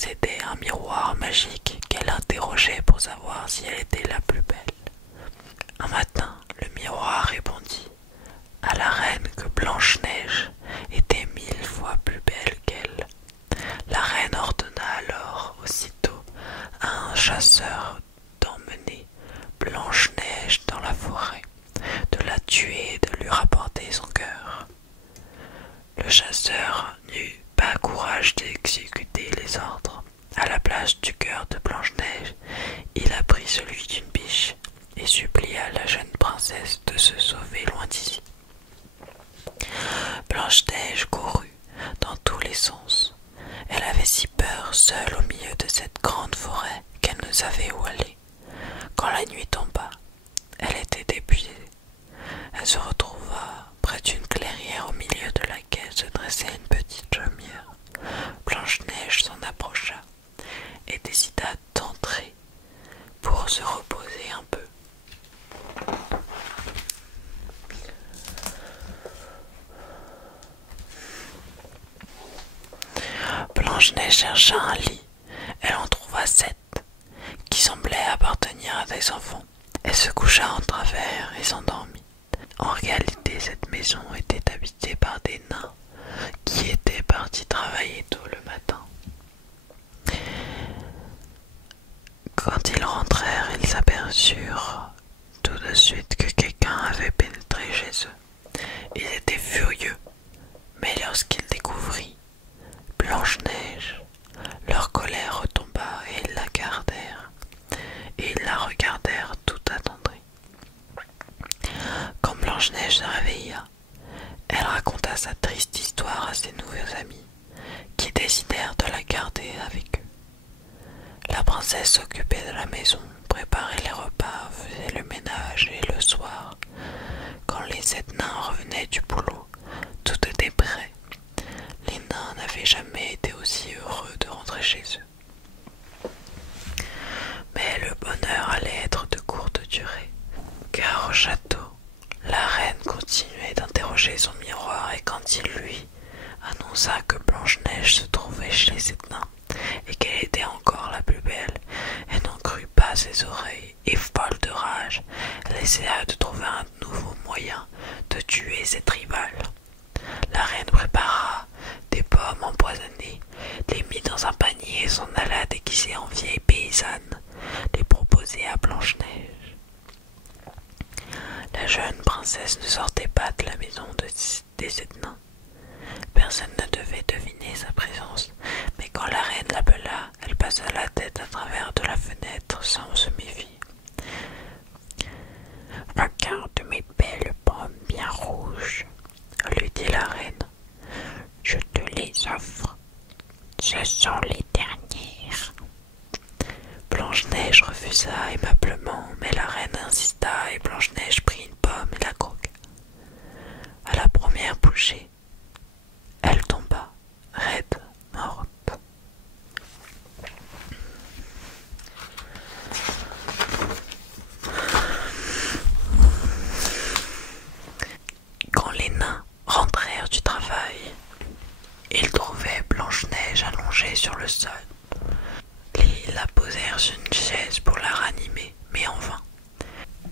possédait un miroir magique qu'elle interrogeait pour savoir si elle était la plus belle. Un matin, le miroir répondit à la reine que Blanche-Neige était 1000 fois plus belle qu'elle. La reine ordonna alors aussitôt à un chasseur d'emmener Blanche-Neige dans la forêt, de la tuer et de lui rapporter son cœur. Le chasseur n'eut pas courage d'exécuter les ordres. À la place du cœur de Blanche-Neige, il a pris celui d'une biche et supplia la jeune princesse de se sauver loin d'ici. Blanche-Neige courut dans tous les sens. Elle avait si peur, seule au milieu de cette grande forêt, qu'elle ne savait où aller. Quand la nuit tomba, elle était épuisée. Elle se retrouva près d'une clairière au milieu de laquelle se dressait une petite chaumière. Blanche-Neige s'en approcha et décida d'entrer pour se reposer un peu. Blanche-Neige chercha un lit. Elle en trouva 7, qui semblaient appartenir à des enfants. Elle se coucha en travers et s'endormit. En réalité, cette maison était habitée par des nains qui étaient partis travailler tôt le matin. Quand ils rentrèrent, ils s'aperçurent tout de suite que quelqu'un avait pénétré chez eux. Ils étaient furieux, mais lorsqu'ils découvrirent Blanche-Neige, leur colère retomba et ils la gardèrent, et ils la regardèrent tout attendris. Quand Blanche-Neige se réveilla, elle raconta sa triste histoire à ses nouveaux amis, qui décidèrent de la garder avec eux. La princesse s'occupait de la maison, préparait les repas, faisait le ménage et le soir, quand les 7 nains revenaient du boulot, tout était prêt. Les nains n'avaient jamais été aussi heureux de rentrer chez eux. Mais le bonheur allait être de courte durée, car au château, la reine continuait d'interroger son miroir et quand il lui annonça que Blanche-Neige se trouvait chez les 7 nains et qu'elle était encore la plus belle, elle n'en crut pas ses oreilles et folle de rage, elle essaya de trouver un nouveau moyen de tuer cette rivale. La reine prépara des pommes empoisonnées, les mit dans un panier et s'en alla déguisée en vieille paysanne, les proposer à Blanche-Neige. La jeune princesse ne sortait pas de la maison des 7 nains. Personne ne devait deviner sa présence, mais quand la reine l'appela, elle passa la tête à travers de la fenêtre sans se méfier. « Regarde mes belles pommes bien rouges, » lui dit la reine. « Je te les offre. Ce sont les dernières. » Blanche-Neige refusa aimablement, mais la reine insista et Blanche-Neige prit une pomme et la croqua. À la première bouchée, elle tomba, raide, morte. Quand les nains rentrèrent du travail, ils trouvaient Blanche-Neige allongée sur le sol. Ils la posèrent sur une chaise pour la ranimer, mais en vain.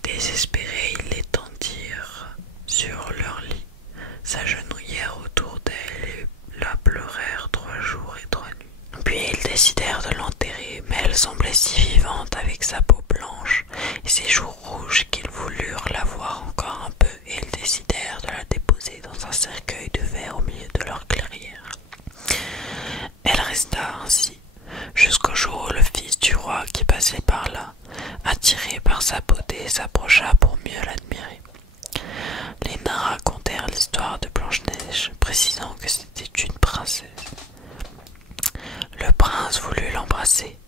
Désespérés, ils l'étendirent sur leur lit, s'agenouillèrent autour d'elle et la pleurèrent 3 jours et 3 nuits. Puis ils décidèrent de l'enterrer, mais elle semblait si vivante avec sa peau blanche et ses joues rouges qu'ils voulurent la voir encore un peu et ils décidèrent de la déposer dans un cercueil de verre au milieu de leur clairière. Elle resta ainsi jusqu'au jour où le fils du roi qui passait par là, attiré par sa beauté, s'approcha pour mieux l'admirer. Les nains racontèrent l'histoire de Blanche-Neige, précisant que c'était une princesse. Le prince voulut l'embrasser,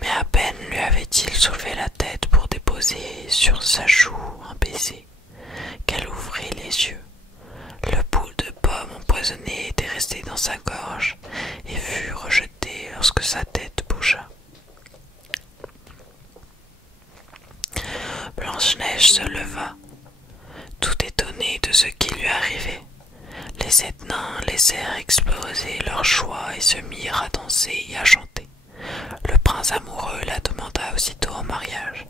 mais à peine lui avait-il soulevé la tête pour déposer sur sa joue un baiser, qu'elle ouvrit les yeux. Le bout de pomme empoisonnée était resté dans sa gorge et fut rejeté lorsque sa tête bougea. Blanche-Neige se leva, tout étonnée de ce qui lui arrivait. Les 7 nains laissèrent exploser leur joie et se mirent à danser et à chanter. prince amoureux la demanda aussitôt en mariage.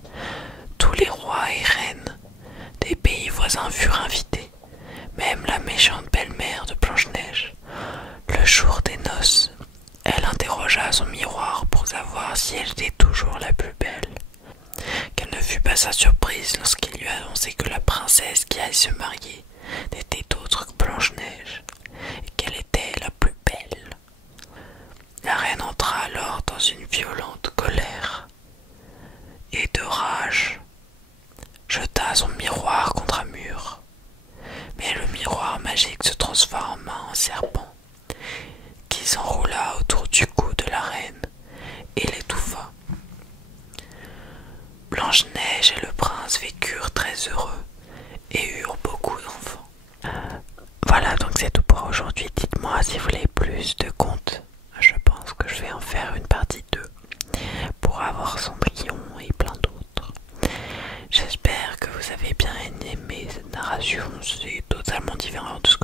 Tous les rois et reines des pays voisins furent invités, même la méchante belle-mère de Blanche-Neige. Le jour des noces, elle interrogea son miroir pour savoir si elle était toujours la plus belle. Quelle ne fut pas sa surprise lorsqu'il lui annonçait que la princesse qui allait se marier n'était autre que Blanche-Neige, et qu'elle était la plus belle. La reine entra alors dans une violente colère et de rage jeta son miroir contre un mur. Mais le miroir magique se transforma en serpent qui s'enroula autour du cou de la reine et l'étouffa. Blanche-Neige et le prince vécurent très heureux et eurent beaucoup d'enfants. Voilà, donc c'est tout pour aujourd'hui. Dites-moi si vous voulez plus de contes. Je pense que je vais en faire une partie 2 pour avoir Cendrillon et plein d'autres. J'espère que vous avez bien aimé cette narration. C'est totalement différent de ce